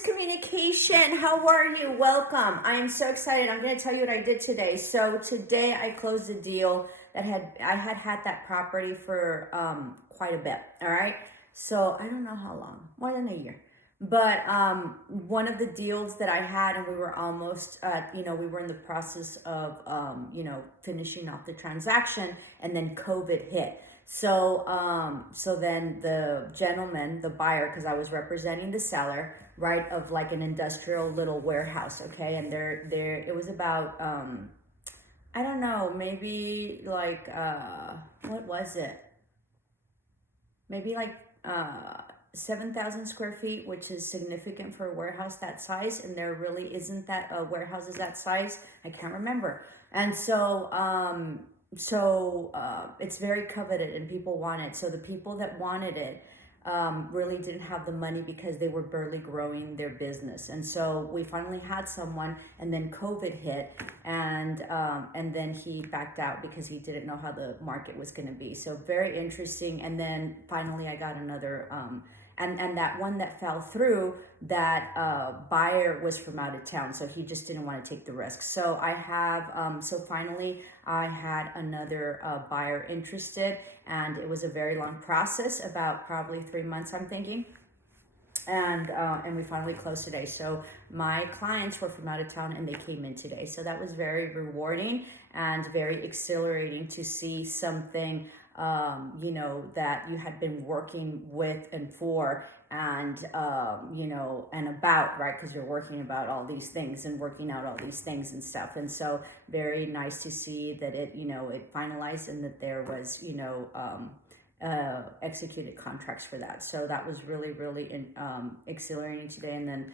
Communication. How are you? Welcome. I am so excited. I'm going to tell you what I did today. So today I closed a deal that I had that property for quite a bit. All right. So I don't know how long, more than a year. But one of the deals that I had, and we were almost, we were in the process of, finishing off the transaction, and then COVID hit. So then the gentleman, the buyer, because I was representing the seller, right, of like an industrial little warehouse, okay, and it was about, I don't know, maybe like, what was it? Maybe like 7,000 square feet, which is significant for a warehouse that size, and there really isn't that warehouses that size. I can't remember, and it's very coveted and people want it. So the people that wanted it really didn't have the money because they were barely growing their business. And so we finally had someone, and then COVID hit, and then he backed out because he didn't know how the market was going to be. So very interesting. And then finally I got another and that one that fell through, that buyer was from out of town, so he just didn't want to take the risk. So I have, finally I had another buyer interested, and it was a very long process, about probably 3 months, I'm thinking. And we finally closed today. So my clients were from out of town and they came in today. So that was very rewarding and very exhilarating to see something, that you had been working with and for, and, and about, right? Because you're working about all these things and working out all these things and stuff. And so very nice to see that it finalized, and that there was, executed contracts for that. So that was really, really exhilarating today. And then,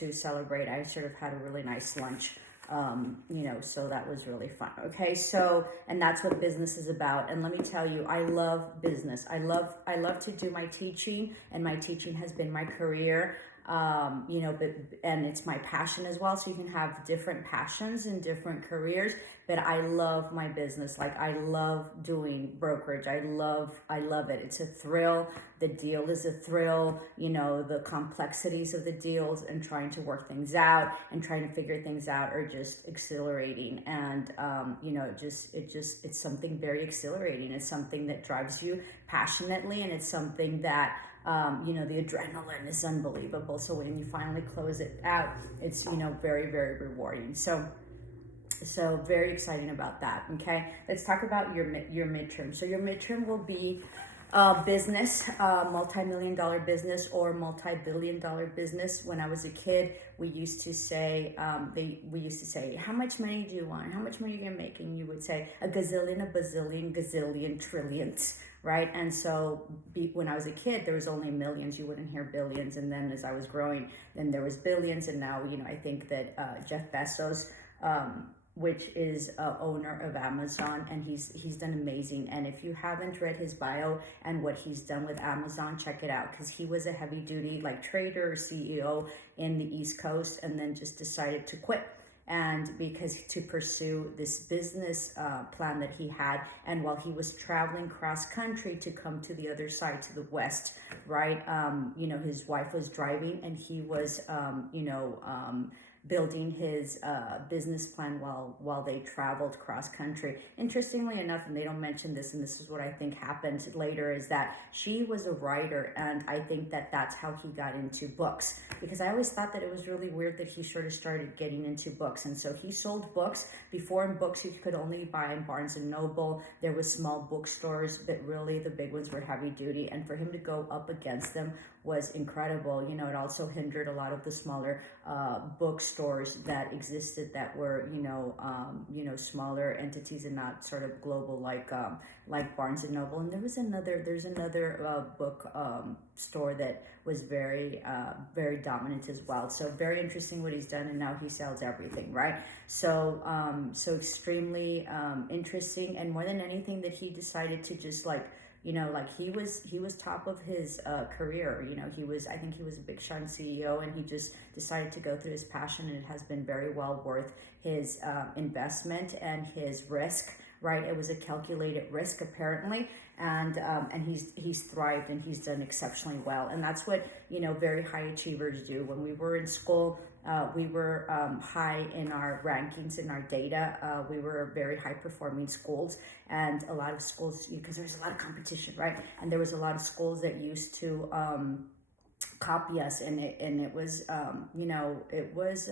to celebrate, I sort of had a really nice lunch. So that was really fun. Okay. So, and that's what business is about. And let me tell you, I love business. I love to do my teaching, and my teaching has been my career. And it's my passion as well. So you can have different passions and different careers, but I love my business. Like, I love doing brokerage. I love it. It's a thrill. The deal is a thrill, the complexities of the deals and trying to work things out and trying to figure things out are just exhilarating. And, it's something very exhilarating. It's something that drives you passionately, and it's something that, the adrenaline is unbelievable. So when you finally close it out, it's, very, very rewarding. So very exciting about that. Okay. Let's talk about your midterm. So your midterm will be business, multi-million-dollar business or multi-billion-dollar business. When I was a kid, we used to say, how much money do you want? How much money are you gonna make? And you would say a gazillion, a bazillion, gazillion, trillions, right? And so when I was a kid, there was only millions. You wouldn't hear billions. And then as I was growing, then there was billions. And now, I think that Jeff Bezos, which is owner of Amazon, and he's done amazing. And if you haven't read his bio and what he's done with Amazon, check it out, because he was a heavy duty trader or CEO in the East Coast, and then just decided to quit, and because to pursue this business plan that he had. And while he was traveling cross country to come to the other side, to the West, right, his wife was driving, and he was building his business plan while they traveled cross country. Interestingly enough, and they don't mention this, and this is what I think happened later, is that she was a writer, and I think that that's how he got into books, because I always thought that it was really weird that he sort of started getting into books. And so he sold books. Before, in books you could only buy in Barnes and Noble. There was small bookstores, but really the big ones were heavy duty, and for him to go up against them was incredible. It also hindered a lot of the smaller bookstores that existed, that were smaller entities and not sort of global like Barnes and Noble. And there's another book store that was very very dominant as well. So very interesting what he's done, and now he sells everything, right? So extremely interesting, and more than anything, that he decided to just he was top of his career. I think he was a big shot CEO, and he just decided to go through his passion, and it has been very well worth his investment and his risk, right? It was a calculated risk apparently, and he's thrived and he's done exceptionally well. And that's what, you know, very high achievers do. When we were in school, we were high in our rankings, in our data. We were very high performing schools, and a lot of schools, because there's a lot of competition, right? And there was a lot of schools that used to copy us, and it was you know, it was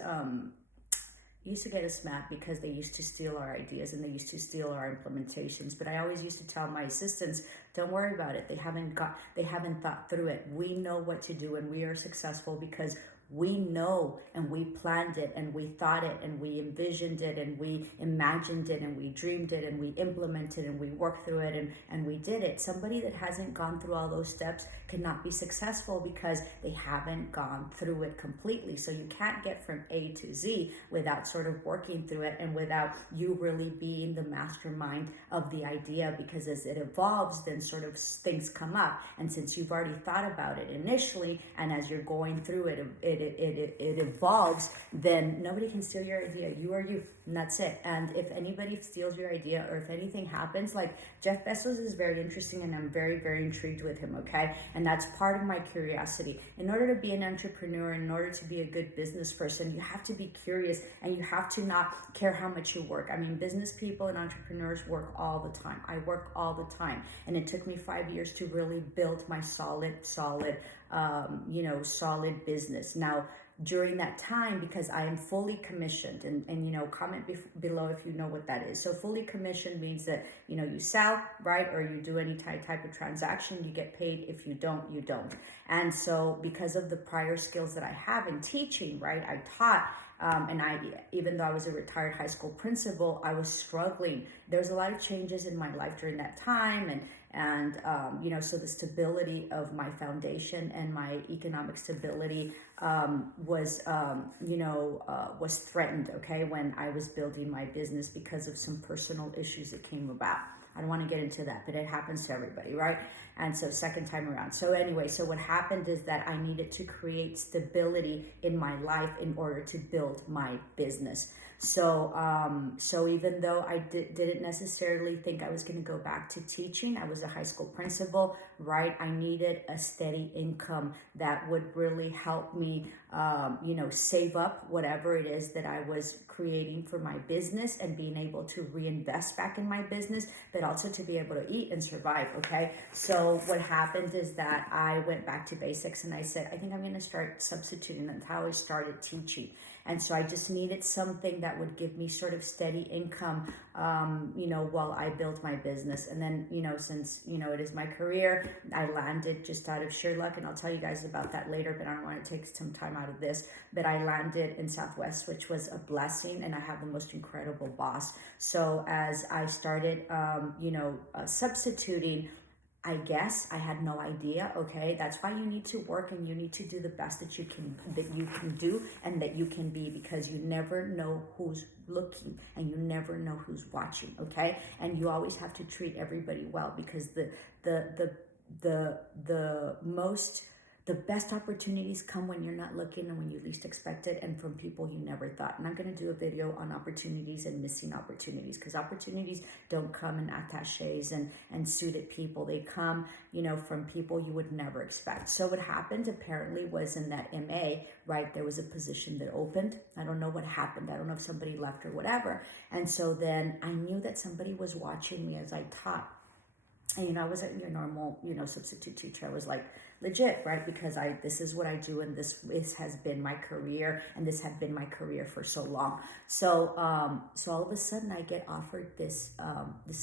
used to get us mad because they used to steal our ideas and they used to steal our implementations. But I always used to tell my assistants, don't worry about it. They haven't thought through it. We know what to do, and we are successful because we know, and we planned it, and we thought it, and we envisioned it, and we imagined it, and we dreamed it, and we implemented, and we worked through it, and we did it. Somebody that hasn't gone through all those steps cannot be successful because they haven't gone through it completely. So you can't get from A to Z without sort of working through it, and without you really being the mastermind of the idea, because as it evolves, then sort of things come up. And since you've already thought about it initially, and as you're going through it, it evolves, then nobody can steal your idea. You are you, and that's it. And if anybody steals your idea, or if anything happens, like Jeff Bezos is very interesting, and I'm very, very intrigued with him, okay? And that's part of my curiosity. In order to be an entrepreneur, in order to be a good business person, you have to be curious, and you have to not care how much you work. I mean, business people and entrepreneurs work all the time. I work all the time. And it took me 5 years to really build my solid business. Now, during that time, because I am fully commissioned, and you know, comment below if you know what that is. So fully commissioned means that, you know, you sell, right, or you do any type of transaction, you get paid. If you don't, you don't. And so because of the prior skills that I have in teaching, right, I taught, and even though I was a retired high school principal, I was struggling. There was a lot of changes in my life during that time, and you know, so the stability of my foundation and my economic stability was threatened, okay, when I was building my business because of some personal issues that came about. I don't want to get into that, but it happens to everybody, right? And so second time around. So anyway, so what happened is that I needed to create stability in my life in order to build my business. So even though I didn't necessarily think I was going to go back to teaching, I was a high school principal, right? I needed a steady income that would really help me, save up whatever it is that I was creating for my business, and being able to reinvest back in my business, but also to be able to eat and survive, okay? So what happened is that I went back to basics, and I said, I think I'm going to start substituting. That's how I started teaching. And so I just needed something that would give me sort of steady income, while I built my business. And then, since, it is my career, I landed just out of sheer luck, and I'll tell you guys about that later, but I don't want to take some time out of this. But I landed in Southwest, which was a blessing, and I have the most incredible boss. So as I started, substituting, I guess I had no idea. Okay, that's why you need to work, and you need to do the best that you can do and that you can be, because you never know who's looking and you never know who's watching. Okay, and you always have to treat everybody well, because the best opportunities come when you're not looking and when you least expect it, and from people you never thought. And I'm going to do a video on opportunities and missing opportunities, because opportunities don't come in attaches and suited people. They come, from people you would never expect. So what happened apparently was, in that MA, right, there was a position that opened. I don't know what happened. I don't know if somebody left or whatever. And so then I knew that somebody was watching me as I taught. And, I wasn't your normal, substitute teacher. I was like legit, right? Because this is what I do, and this has been my career, and this had been my career for so long. So all of a sudden I get offered this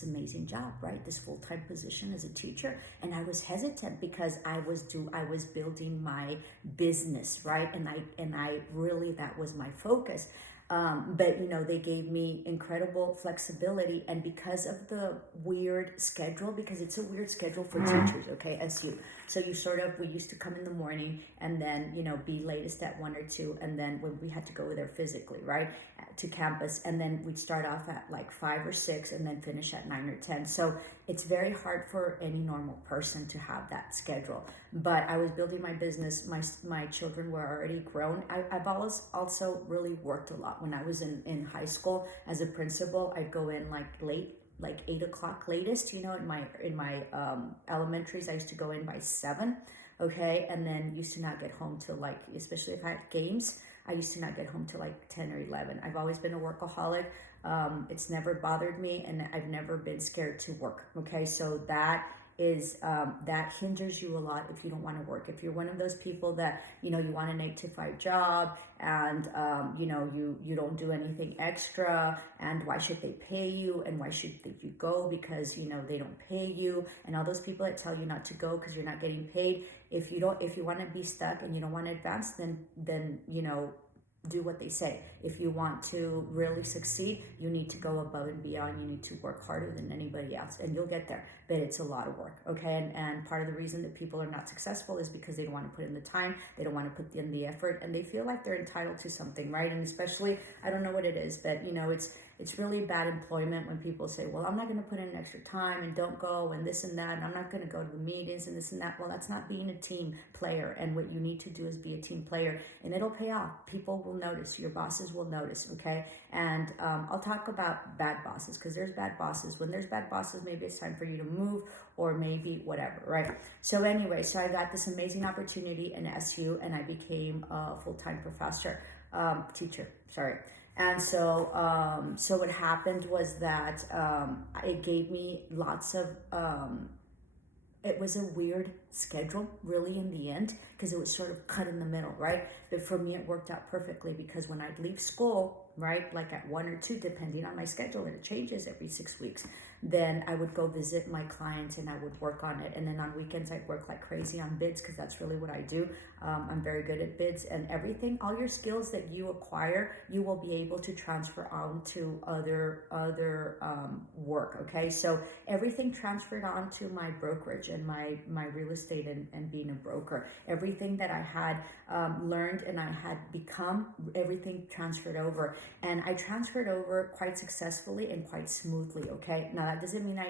amazing job, right? This full-time position as a teacher. And I was hesitant because I was building my business, right? And I really, that was my focus. But they gave me incredible flexibility, and because of the weird schedule, because it's a weird schedule for teachers, okay, SU. So we used to come in the morning, and then, be latest at 1 or 2, and then when we had to go there physically, right, to campus, and then we'd start off at like 5 or 6, and then finish at 9 or 10. So it's very hard for any normal person to have that schedule. But I was building my business. My children were already grown. I've always also really worked a lot. When I was in high school as a principal, I'd go in like late, like 8 o'clock latest. You know, in my elementaries, I used to go in by 7. Okay, and then used to not get home till like, especially if I had games, I used to not get home till like 10 or 11. I've always been a workaholic. It's never bothered me, and I've never been scared to work. Okay, so that is that hinders you a lot if you don't want to work. If you're one of those people that, you know, you want an 8 to 5 job, and you know, you don't do anything extra, and why should they pay you, and why should you go because, you know, they don't pay you, and all those people that tell you not to go because you're not getting paid. If you want to be stuck and you don't want to advance, then you know, do what they say. If you want to really succeed, you need to go above and beyond. You need to work harder than anybody else, and you'll get there. But it's a lot of work, okay? And part of the reason that people are not successful is because they don't want to put in the time, they don't want to put in the effort, and they feel like they're entitled to something, right? And especially, I don't know what it is, but you know, it's really bad employment when people say, well, I'm not going to put in extra time and don't go and this and that, and I'm not going to go to the meetings and this and that. Well, that's not being a team player, and what you need to do is be a team player, and it'll pay off. People will notice, your bosses will notice, okay? And I'll talk about bad bosses, because there's bad bosses. When there's bad bosses, maybe it's time for you to move, or maybe whatever, right? So anyway, so I got this amazing opportunity in SU, and I became a full-time teacher, sorry. And so what happened was that it gave me lots of, it was a weird schedule, really, in the end, because it was sort of cut in the middle, right? But for me, it worked out perfectly, because when I'd leave school, right, like at 1 or 2, depending on my schedule, and it changes every 6 weeks, then I would go visit my clients and I would work on it. And then on weekends, I'd work like crazy on bids, because that's really what I do. I'm very good at bids and everything. All your skills that you acquire, you will be able to transfer on to other work, okay? So everything transferred on to my brokerage and my real estate and being a broker. Everything that I had learned and I had become, everything transferred over. And I transferred over quite successfully and quite smoothly, okay? Now, that doesn't mean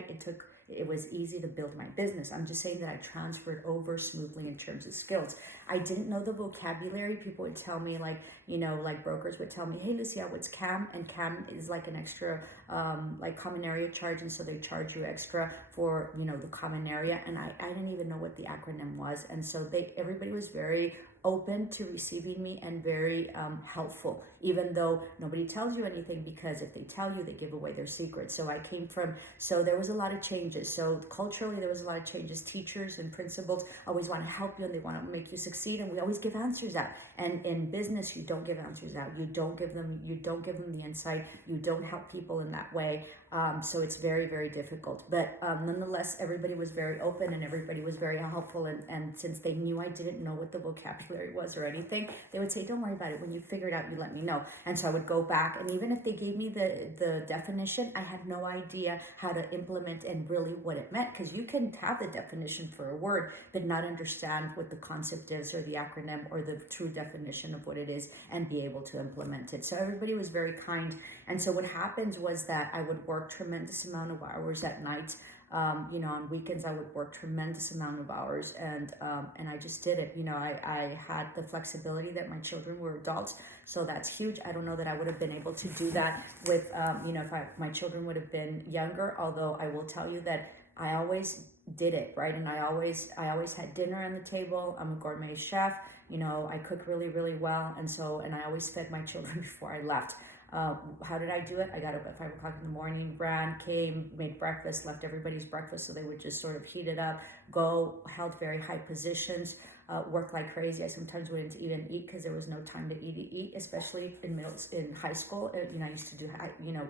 it was easy to build my business. I'm just saying that I transferred over smoothly in terms of skills. I didn't know the vocabulary. People would tell me, like, you know, like brokers would tell me, hey, Lucia, what's CAM? And CAM is like an extra, like common area charge. And so they charge you extra for, you know, the common area. And I didn't even know what the acronym was. And so everybody was very open to receiving me and very helpful, even though nobody tells you anything, because if they tell you, they give away their secrets. So there was a lot of changes. So culturally, there was a lot of changes. Teachers and principals always want to help you and they want to make you succeed, and we always give answers out. And in business, you don't give answers out. You don't give them the insight. You don't help people in that way. So it's very, very difficult. But nonetheless, everybody was very open and everybody was very helpful. And since they knew I didn't know what the vocabulary was or anything, they would say, don't worry about it. When you figure it out, you let me know. And so I would go back. And even if they gave me the definition, I had no idea how to implement and really what it meant. Because you can have the definition for a word, but not understand what the concept is or the acronym or the true definition of what it is and be able to implement it. So everybody was very kind. And so what happened was that I would work tremendous amount of hours at night. You know, on weekends I would work tremendous amount of hours, and I just did it. You know, I had the flexibility that my children were adults, so that's huge. I don't know that I would have been able to do that with, you know, if my children would have been younger. Although I will tell you that I always did it, right? And I always had dinner on the table. I'm a gourmet chef. You know, I cook really, really well, and I always fed my children before I left. How did I do it? I got up at 5 o'clock in the morning, ran, came, made breakfast, left everybody's breakfast so they would just sort of heat it up, held very high positions, worked like crazy. I sometimes wouldn't even eat because there was no time to eat, especially in high school. You know, I used to do,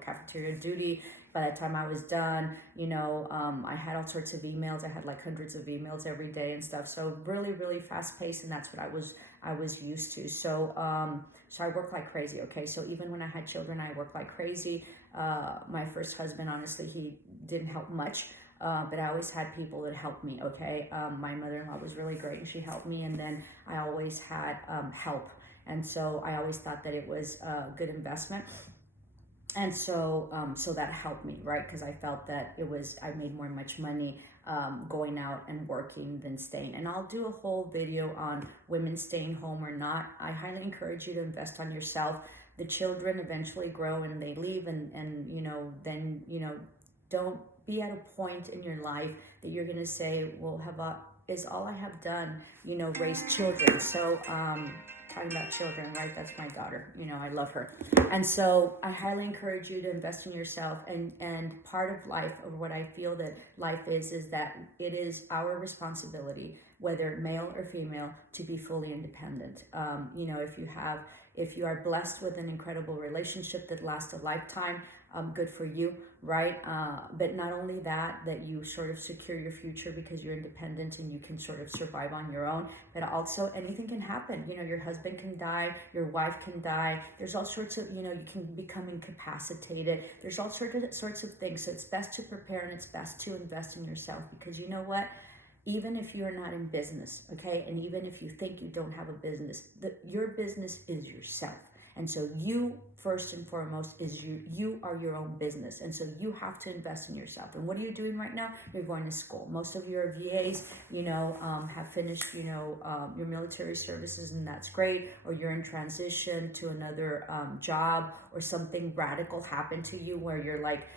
cafeteria duty. By the time I was done, you know, I had all sorts of emails. I had like hundreds of emails every day and stuff. So really, really fast paced, and that's what I was used to. So I worked like crazy. Okay, so even when I had children, I worked like crazy. My first husband, honestly, he didn't help much. But I always had people that helped me, okay? My mother-in-law was really great, and she helped me, and then I always had help. And so I always thought that it was a good investment. And so that helped me, right? Because I felt that I made much money going out and working than staying. And I'll do a whole video on women staying home or not. I highly encourage you to invest on yourself. The children eventually grow and they leave, and you know, then, you know, don't be at a point in your life that you're going to say, well, is all I have done, raise children. So, talking about children, right? That's my daughter. I love her. And so I highly encourage you to invest in yourself. And part of life, or what I feel that life is that it is our responsibility, whether male or female, to be fully independent. If you are blessed with an incredible relationship that lasts a lifetime, good for you, right? But not only that you sort of secure your future because you're independent and you can sort of survive on your own, but also anything can happen. Your husband can die, your wife can die. There's all sorts of, you can become incapacitated. There's all sorts of things. So it's best to prepare, and it's best to invest in yourself, because you know what? Even if you're not in business, okay, and even if you think you don't have a business, your business is yourself. And so you, first and foremost, you are your own business. And so you have to invest in yourself. And what are you doing right now? You're going to school. Most of your VAs, have finished, your military services, and that's great. Or you're in transition to another job, or something radical happened to you where you're like,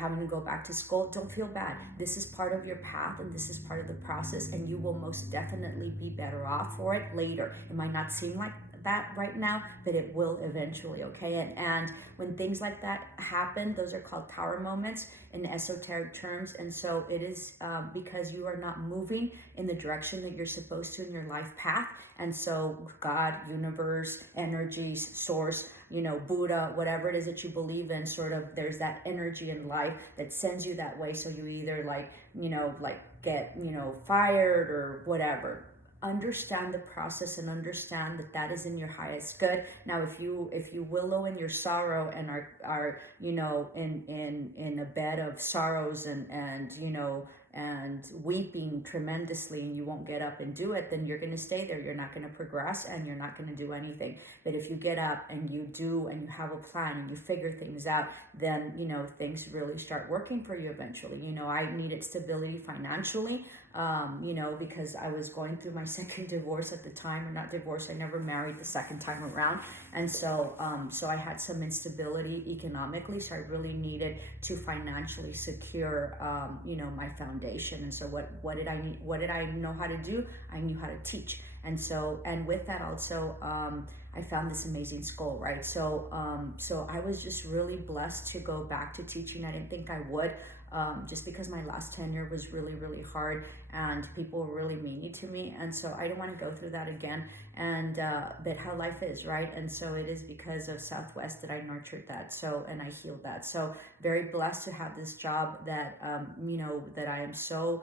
having to go back to school. Don't feel bad. This is part of your path, and this is part of the process, and you will most definitely be better off for it later. It might not seem like that right now, but it will eventually, okay? And when things like that happen, those are called tower moments in esoteric terms. And so it is because you are not moving in the direction that you're supposed to in your life path. And so God, universe, energies, source, Buddha, whatever it is that you believe in, sort of there's that energy in life that sends you that way. So you either get, fired or whatever. Understand the process and understand that is in your highest good. Now, if you wallow in your sorrow and are in a bed of sorrows and weeping tremendously, and you won't get up and do it, then you're going to stay there. You're not going to progress, and you're not going to do anything. But if you get up and you do, and you have a plan and you figure things out, then things really start working for you eventually. I needed stability financially, because I was going through my second divorce at the time, or not divorce, I never married the second time around. And so I had some instability economically, so I really needed to financially secure, my foundation. And so what did I need? What did I know how to do? I knew how to teach. And so, and with that also, I found this amazing school, right? So I was just really blessed to go back to teaching. I didn't think I would. Just because my last tenure was really, really hard, and people were really mean to me. And so I don't want to go through that again. And, but how life is, right? And so it is because of Southwest that I nurtured that. So, and I healed that. So very blessed to have this job that, that I am so,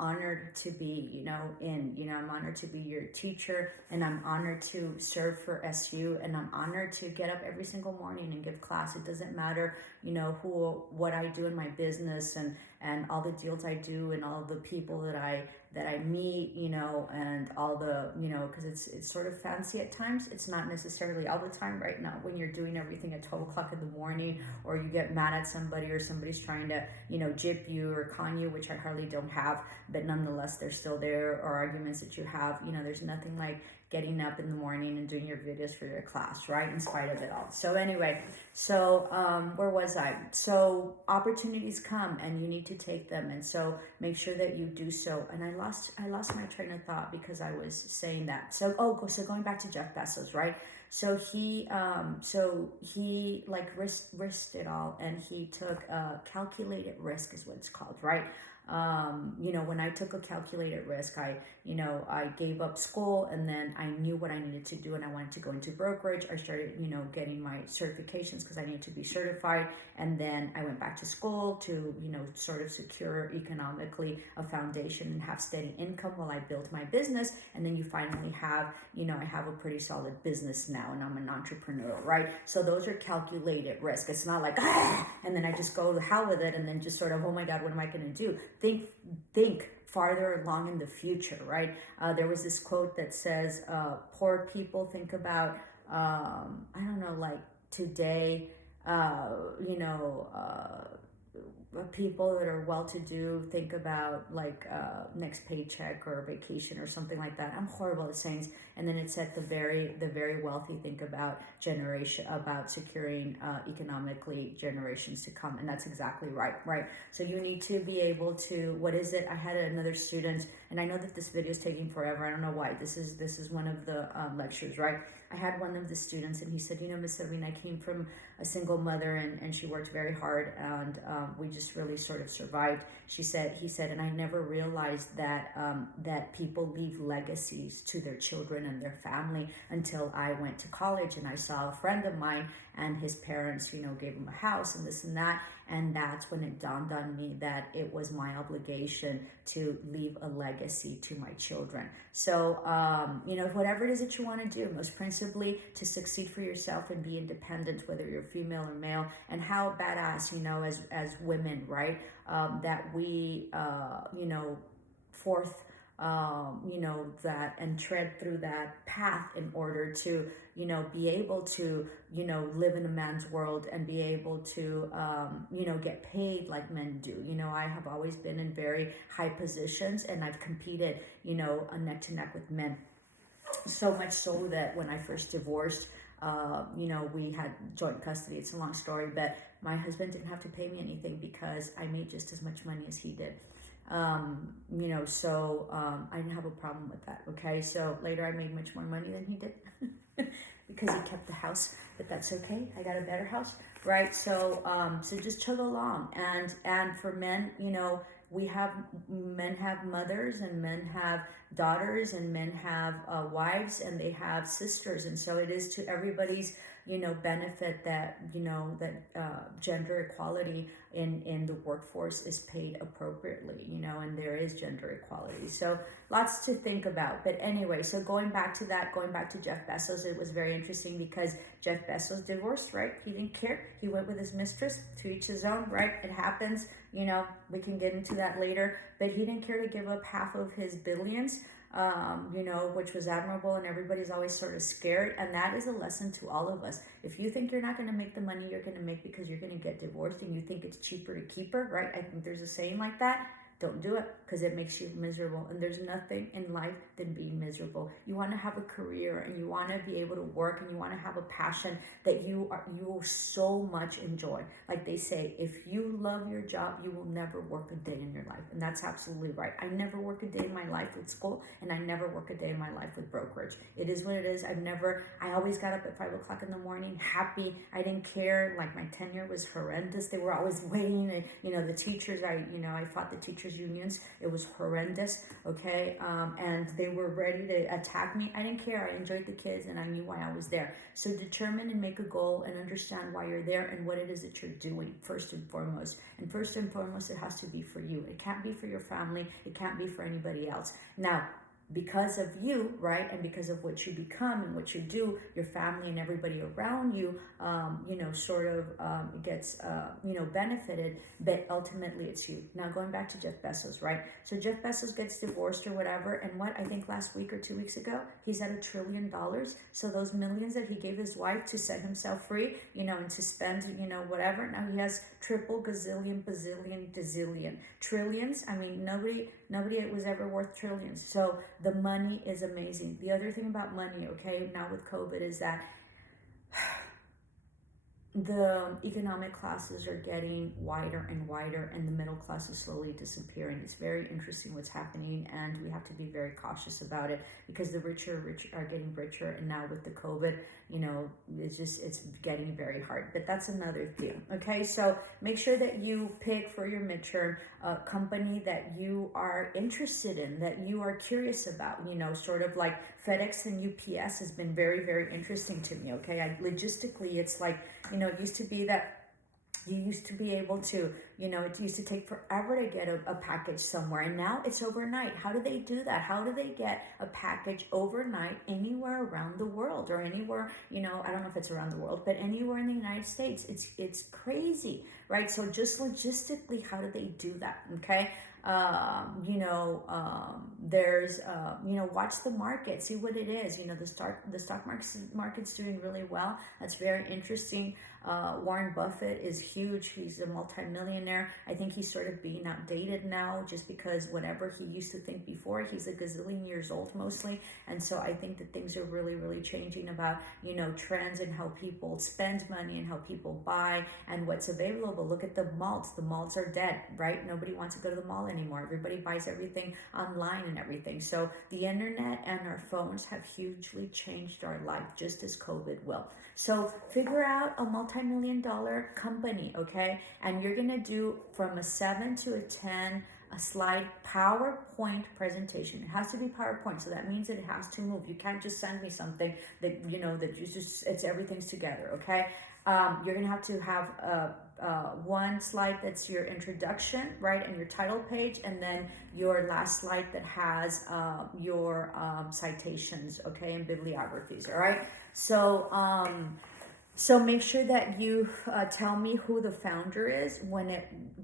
honored to be, I'm honored to be your teacher, and I'm honored to serve for SU, and I'm honored to get up every single morning and give class. It doesn't matter, what I do in my business, and all the deals I do, and all the people that I meet, and all the, because it's sort of fancy at times. It's not necessarily all the time, right? Not when you're doing everything at 12 o'clock in the morning, or you get mad at somebody, or somebody's trying to, jip you or con you, which I hardly don't have, but nonetheless, they're still there, or arguments that you have. There's nothing like getting up in the morning and doing your videos for your class, right? In spite of it all. So anyway, where was I? So opportunities come, and you need to take them. And so make sure that you do so. And I lost my train of thought because I was saying that. So going back to Jeff Bezos, right? So he like risked it all, and he took a calculated risk, is what it's called, right? When I took a calculated risk, I gave up school, and then I knew what I needed to do, and I wanted to go into brokerage. I started, getting my certifications because I needed to be certified. And then I went back to school to, sort of secure economically a foundation and have steady income while I built my business. And then you finally have, I have a pretty solid business now, and I'm an entrepreneur, right? So those are calculated risk. It's not like, and then I just go to hell with it, and then just sort of, oh my God, what am I going to do? Think farther along in the future, right? There was this quote that says, poor people think about, people that are well-to-do think about like next paycheck or vacation or something like that. I'm horrible at saying. And then it said the very wealthy think about securing economically generations to come, and that's exactly right. So you need to be able to, what is it? I had another student, and I know that this video is taking forever. I don't know why. This is one of the lectures, right? I had one of the students, and he said, Miss Sabrina, I came from a single mother, and she worked very hard, and we just really sort of survived. He said, and I never realized that that people leave legacies to their children and their family until I went to college, and I saw a friend of mine, and his parents, gave him a house and this and that. And that's when it dawned on me that it was my obligation to leave a legacy to my children. So, whatever it is that you want to do, most principally to succeed for yourself and be independent, whether you're female or male, and how badass, as women, right? That we, forth that and tread through that path in order to, be able to, live in a man's world and be able to, get paid like men do. I have always been in very high positions, and I've competed, neck to neck with men. So much so that when I first divorced, we had joint custody. It's a long story, but my husband didn't have to pay me anything because I made just as much money as he did. I didn't have a problem with that. Okay. So later I made much more money than he did because he kept the house, but that's okay. I got a better house. Right. So just chug along. And for men, men have mothers, and men have daughters, and men have wives, and they have sisters. And so it is to everybody's, benefit that, gender equality in the workforce is paid appropriately, and there is gender equality. So lots to think about. But anyway, so going back to Jeff Bezos, it was very interesting because Jeff Bezos divorced, right? He didn't care. He went with his mistress, to each his own, right? It happens, we can get into that later, but he didn't care to give up half of his billions, which was admirable, and everybody's always sort of scared. And that is a lesson to all of us. If you think you're not going to make the money you're going to make because you're going to get divorced and you think it's cheaper to keep her, right? I think there's a saying like that. Don't do it, because it makes you miserable. And there's nothing in life than being miserable. You want to have a career, and you want to be able to work, and you want to have a passion that you so much enjoy. Like they say, if you love your job, you will never work a day in your life. And that's absolutely right. I never work a day in my life with school, and I never work a day in my life with brokerage. It is what it is. I always got up at 5 o'clock in the morning, happy. I didn't care. Like, my tenure was horrendous. They were always waiting. And, the teachers, I fought the teachers unions. It was horrendous. Okay. And they were ready to attack me. I didn't care. I enjoyed the kids, and I knew why I was there. So determine and make a goal and understand why you're there and what it is that you're doing first and foremost. And first and foremost, it has to be for you. It can't be for your family. It can't be for anybody else. Now, because of you, right, and because of what you become and what you do, your family and everybody around you, gets, benefited, but ultimately it's you. Now, going back to Jeff Bezos, right? So Jeff Bezos gets divorced or whatever, and I think last week or 2 weeks ago, he's at $1 trillion. So those millions that he gave his wife to set himself free, and to spend, whatever, now he has triple, gazillion, bazillion, dazillion, trillions. I mean, nobody was ever worth trillions. So the money is amazing. The other thing about money, okay, now with COVID, is that the economic classes are getting wider and wider, and the middle class is slowly disappearing. It's very interesting what's happening, and we have to be very cautious about it, because the richer are getting richer, and now with the COVID, it's getting very hard. But that's another thing. Okay, so make sure that you pick for your midterm a company that you are interested in, that you are curious about. Sort of like FedEx and UPS has been very, very interesting to me. Okay, logistically, it's like, it used to be that you used to be able to, it used to take forever to get a package somewhere, and now it's overnight. How do they do that? How do they get a package overnight anywhere around the world, or anywhere, I don't know if it's around the world, but anywhere in the United States? It's crazy, right? So just logistically, how do they do that? Okay. There's watch the market, see what it is. The stock market's doing really well. That's very interesting. Warren Buffett is huge. He's a multimillionaire. I think he's sort of being outdated now, just because whatever he used to think before, he's a gazillion years old mostly. And so I think that things are really, really changing about, trends and how people spend money and how people buy and what's available. Look at the malls. The malls are dead, right? Nobody wants to go to the mall anymore. Everybody buys everything online and everything. So the internet and our phones have hugely changed our life, just as COVID will. So figure out a multi-million-dollar company, okay? And you're gonna do from a 7 to a 10 a slide PowerPoint presentation. It has to be PowerPoint, so that means it has to move. You can't just send me something that it's everything's together, okay? You're gonna have to have one slide that's your introduction, right, and your title page, and then your last slide that has your citations, okay, and bibliographies. All right. So make sure that you tell me who the founder is.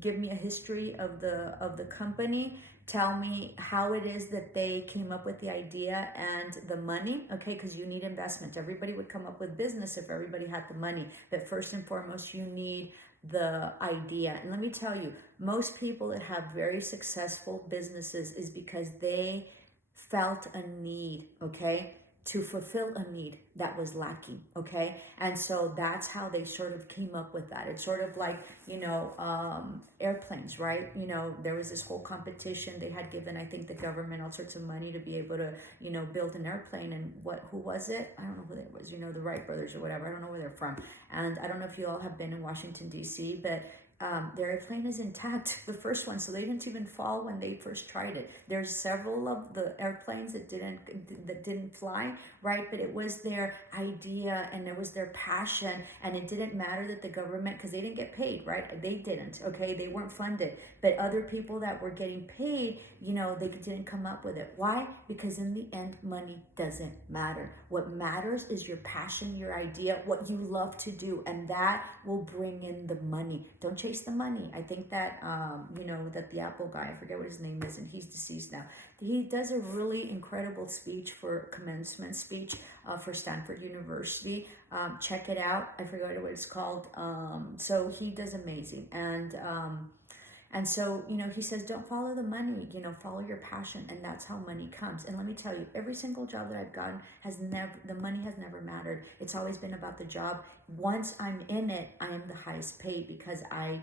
Give me a history of the company. Tell me how it is that they came up with the idea and the money, okay? Because you need investment. Everybody would come up with business if everybody had the money. But first and foremost, you need the idea. And let me tell you, most people that have very successful businesses is because they felt a need, okay, to fulfill a need that was lacking, okay? And so that's how they sort of came up with that. It's sort of like, airplanes, right? There was this whole competition. They had given, I think, the government all sorts of money to be able to, build an airplane. And who was it? I don't know who it was, the Wright brothers or whatever. I don't know where they're from. And I don't know if you all have been in Washington, D.C., but their airplane is intact, the first one, so they didn't even fall when they first tried it. There's several of the airplanes that didn't fly, right? But it was their idea and it was their passion, and it didn't matter that the government, because they didn't get paid, right? They didn't, okay? They weren't funded, but other people that were getting paid, they didn't come up with it. Why? Because in the end, money doesn't matter. What matters is your passion, your idea, what you love to do, and that will bring in the money. Don't chase the money. I think that, that the Apple guy, I forget what his name is, and he's deceased now. He does a really incredible speech for commencement speech for Stanford University. Check it out. I forgot what it's called. So he does amazing. And so, he says, don't follow the money, follow your passion. And that's how money comes. And let me tell you, every single job that I've gotten the money has never mattered. It's always been about the job. Once I'm in it, I am the highest paid because I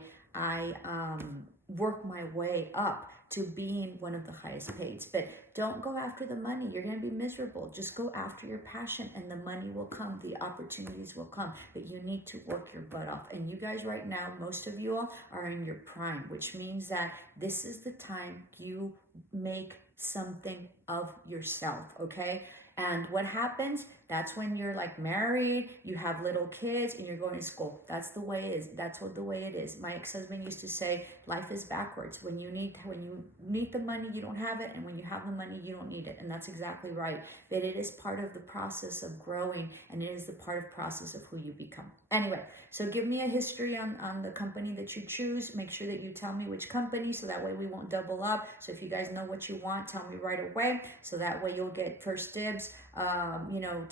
work my way up to being one of the highest paid. But don't go after the money. You're going to be miserable. Just go after your passion and the money will come. The opportunities will come. But you need to work your butt off. And you guys right now, most of you all are in your prime, which means that this is the time you make something of yourself, okay? And what happens? That's when you're like married, you have little kids, and you're going to school. That's the way it is. That's what the way it is. My ex-husband used to say, life is backwards. When you need the money, you don't have it, and when you have the money, you don't need it. And that's exactly right. That it is part of the process of growing, and it is the part of process of who you become. Anyway, so give me a history on the company that you choose. Make sure that you tell me which company, so that way we won't double up. So if you guys know what you want, tell me right away, so that way you'll get first dibs.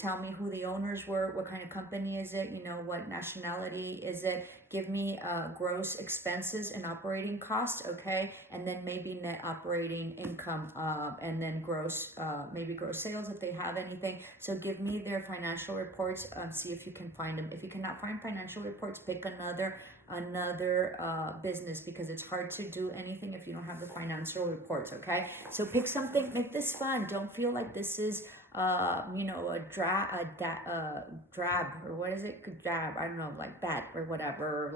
Tell me who the owners were, what kind of company is it, what nationality is it. Give me gross expenses and operating costs, okay, and then maybe net operating income, and then maybe gross sales if they have anything. So give me their financial reports, see if you can find them. If you cannot find financial reports, pick another business, because it's hard to do anything if you don't have the financial reports, okay? So pick something, make this fun. Don't feel like this is a drab, or what is it? Drab, I don't know, like that or whatever,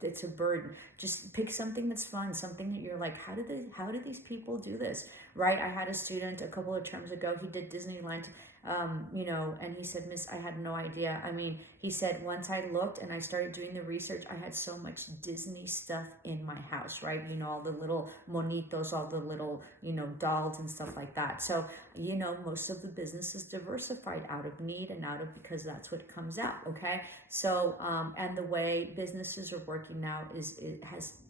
it's a burden. Just pick something that's fun, something that you're like, how do these people do this, right? I had a student a couple of terms ago, he did Disneyland, and he said, Miss, I had no idea. I mean, he said, once I looked and I started doing the research, I had so much Disney stuff in my house, right? All the little monitos, all the little, dolls and stuff like that. So, most of the business is diversified out of need and because that's what comes out, okay? So, and the way businesses are working now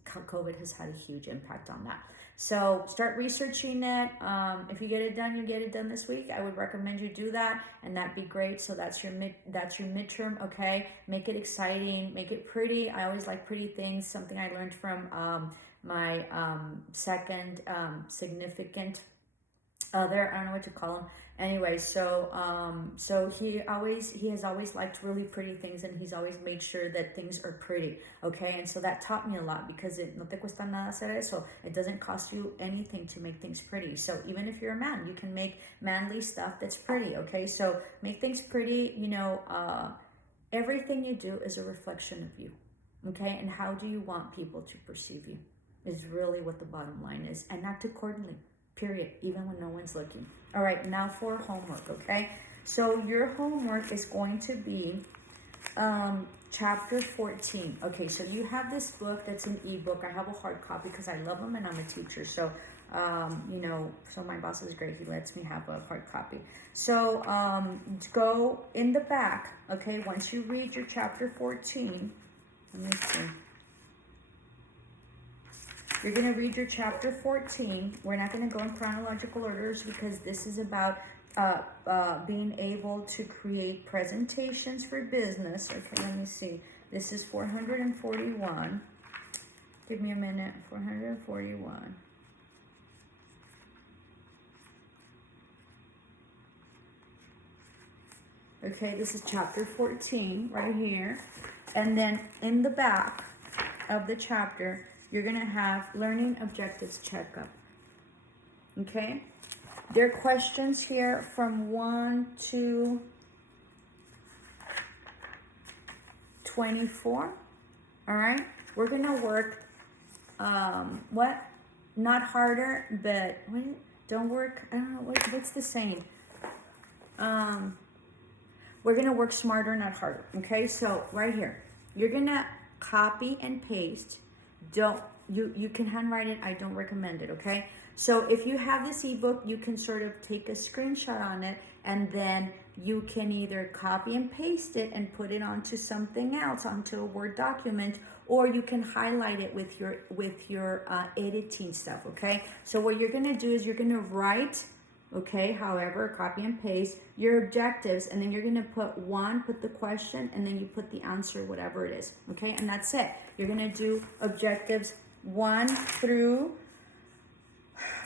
COVID has had a huge impact on that. So start researching it. If you get it done, you get it done this week. I would recommend you do that, and that'd be great. So that's your midterm. Okay, make it exciting, make it pretty. I always like pretty things. Something I learned from my second significant other. I don't know what to call him. Anyway, so he has always liked really pretty things, and he's always made sure that things are pretty. Okay, and so that taught me a lot, because no te cuesta nada hacer eso. It doesn't cost you anything to make things pretty. So even if you're a man, you can make manly stuff that's pretty. Okay, so make things pretty. You know, everything you do is a reflection of you. Okay, and how do you want people to perceive you is really what the bottom line is, and act accordingly. Period. Even when no one's looking. All right, now for homework. Okay, so your homework is going to be chapter 14. Okay, so you have this book that's an ebook. I have a hard copy because I love them and I'm a teacher. So you know, so my boss is great. He lets me have a hard copy. So go in the back. Okay, once you read your chapter 14, let me see. You're going to read your chapter 14. We're not going to go in chronological orders, because this is about being able to create presentations for business. Okay, let me see. This is 441. Give me a minute. 441. Okay, this is chapter 14 right here. And then in the back of the chapter, you're going to have learning objectives checkup. Okay? There are questions here from 1 to 24. All right? We're going to work, not harder, but don't work, I don't know, what's the saying? We're going to work smarter, not harder. Okay? So right here, you're going to copy and paste. You can handwrite it. I don't recommend it. Okay, so if you have this ebook, you can sort of take a screenshot on it, and then you can either copy and paste it and put it onto something else, onto a Word document, or you can highlight it with your editing stuff. Okay, so what you're gonna do is you're gonna write, okay, however, copy and paste your objectives, and then you're gonna put the question, and then you put the answer, whatever it is, okay, and that's it. You're gonna do objectives 1 through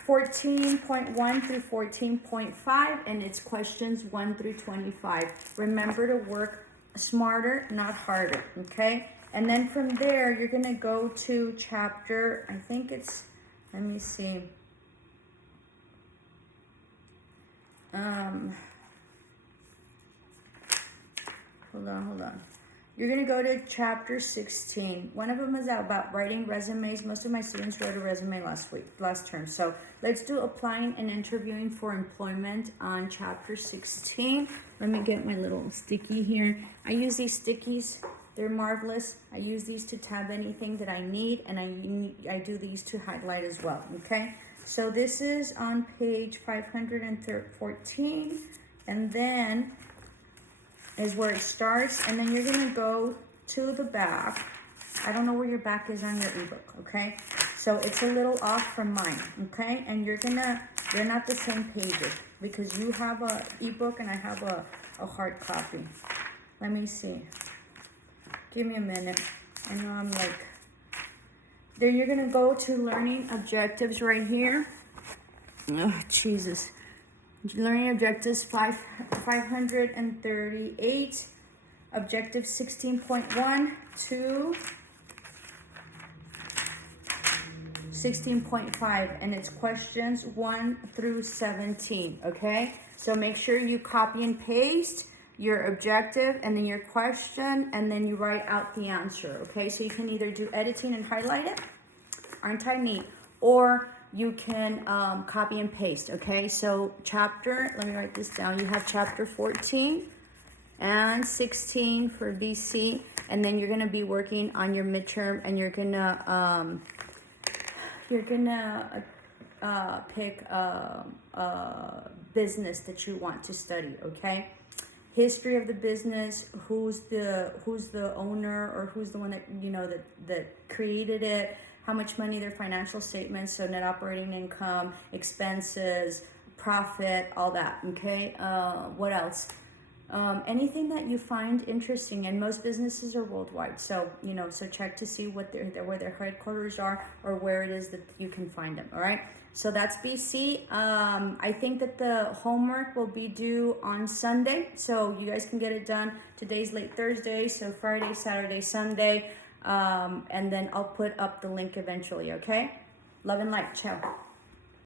14.1 through 14.5, and it's questions 1 through 25. Remember to work smarter, not harder, okay? And then from there, you're gonna go to chapter, I think it's, let me see. Hold on. You're going to go to chapter 16. One of them is about writing resumes. Most of my students wrote a resume last term. So let's do applying and interviewing for employment on chapter 16. Let me get my little sticky here. I use these stickies. They're marvelous. I use these to tab anything that I need, and I do these to highlight as well, okay? So this is on page 514, and then is where it starts, and then you're gonna go to the back. I don't know where your back is on your ebook, okay? So it's a little off from mine, okay? And they're not the same pages, because you have a ebook and I have a hard copy. Let me see. Give me a minute. I know I'm like, then you're gonna go to learning objectives right here. Oh, Jesus. Learning objectives 538, objective 16.1 to 16.5, and it's questions 1 through 17, okay? So make sure you copy and paste your objective and then your question, and then you write out the answer, okay? So you can either do editing and highlight it, aren't I neat? Or you can copy and paste, okay? So let me write this down. You have chapter 14 and 16 for BC, and then you're gonna be working on your midterm, and you're gonna pick a business that you want to study, okay? History of the business, who's the owner, or who's the one that, you know, that created it, how much money their financial statements, so net operating income, expenses, profit, all that. Okay, what else? Anything that you find interesting, and most businesses are worldwide, so so check to see what where their headquarters are, or where it is that you can find them. All right, so that's BC. I think that the homework will be due on Sunday, so you guys can get it done. Today's late Thursday, so Friday, Saturday, Sunday, and then I'll put up the link eventually. Okay, love and light. Ciao.